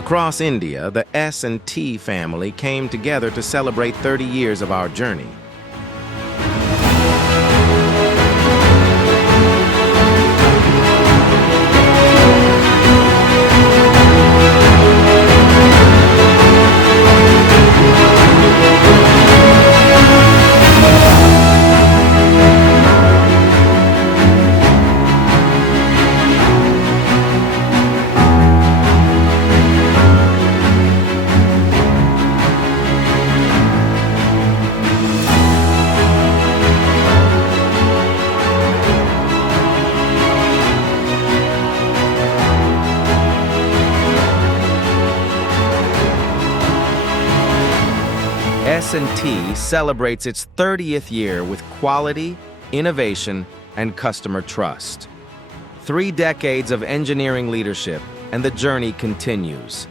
Across India, the S&T family came together to celebrate 30 years of our journey. S&T celebrates its 30th year with quality, innovation, and customer trust. 3 decades of engineering leadership, and the journey continues.